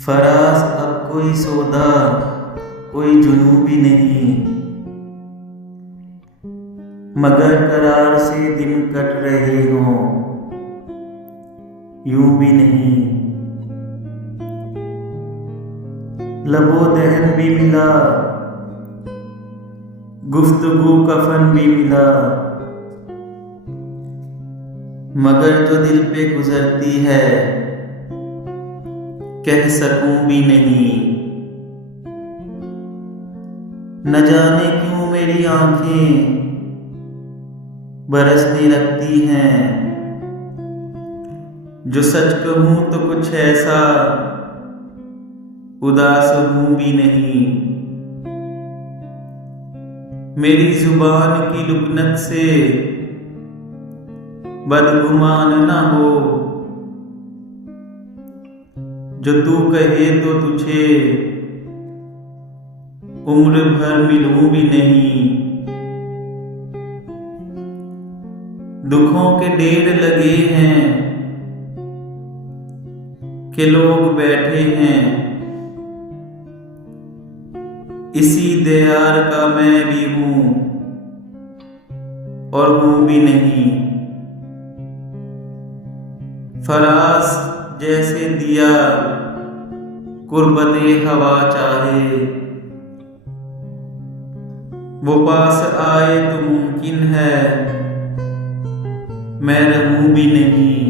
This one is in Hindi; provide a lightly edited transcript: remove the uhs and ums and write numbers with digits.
फराज अब कोई सौदा कोई जुनू भी नहीं, मगर करार से दिन कट रहे हों यूं भी नहीं। लबो दहन भी मिला, गुफ्तगू कफन भी मिला, मगर तो दिल पे गुजरती है कह सकूं भी नहीं। न जाने क्यों मेरी आंखें बरसने लगती हैं, जो सच कहूं तो कुछ ऐसा उदास हूं भी नहीं। मेरी जुबान की लुकनत से बदगुमान न हो, जो तू कहे तो तुझे उम्र भर मिलूं भी नहीं। दुखों के ढेर लगे हैं कि लोग बैठे हैं, इसी दयार का मैं भी हूं और हूं भी नहीं। फराज जैसे दिया कुर्बते हवा चाहे, वो पास आए तो मुमकिन है मैं रहूं भी नहीं।